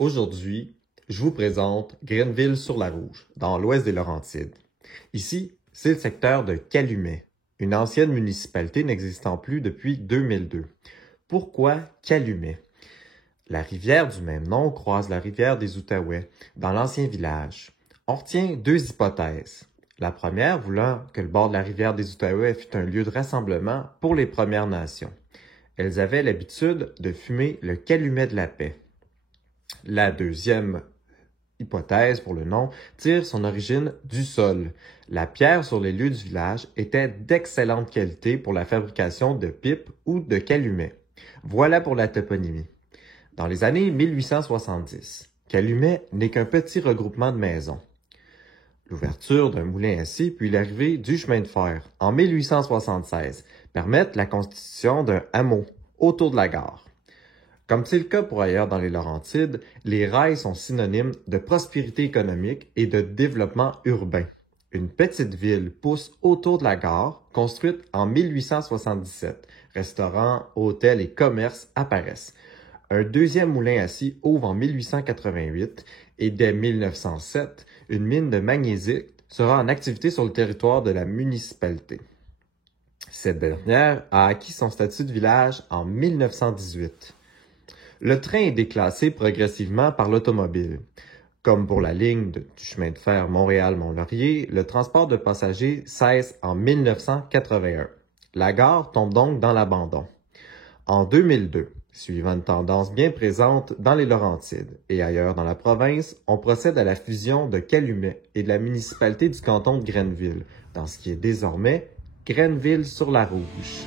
Aujourd'hui, je vous présente Grenville-sur-la-Rouge, dans l'ouest des Laurentides. Ici, c'est le secteur de Calumet, une ancienne municipalité n'existant plus depuis 2002. Pourquoi Calumet? La rivière du même nom croise la rivière des Outaouais, dans l'ancien village. On retient deux hypothèses. La première voulant que le bord de la rivière des Outaouais fût un lieu de rassemblement pour les Premières Nations. Elles avaient l'habitude de fumer le calumet de la paix. La deuxième hypothèse pour le nom tire son origine du sol. La pierre sur les lieux du village était d'excellente qualité pour la fabrication de pipes ou de calumets. Voilà pour la toponymie. Dans les années 1870, Calumet n'est qu'un petit regroupement de maisons. L'ouverture d'un moulin à scie puis l'arrivée du chemin de fer en 1876 permettent la constitution d'un hameau autour de la gare. Comme c'est le cas pour ailleurs dans les Laurentides, les rails sont synonymes de prospérité économique et de développement urbain. Une petite ville pousse autour de la gare, construite en 1877. Restaurants, hôtels et commerces apparaissent. Un deuxième moulin à scie ouvre en 1888 et dès 1907, une mine de magnésique sera en activité sur le territoire de la municipalité. Cette dernière a acquis son statut de village en 1918. Le train est déclassé progressivement par l'automobile. Comme pour la ligne du chemin de fer Montréal-Mont-Laurier, le transport de passagers cesse en 1981. La gare tombe donc dans l'abandon. En 2002, suivant une tendance bien présente dans les Laurentides et ailleurs dans la province, on procède à la fusion de Calumet et de la municipalité du canton de Grenville, dans ce qui est désormais Grenville-sur-la-Rouge.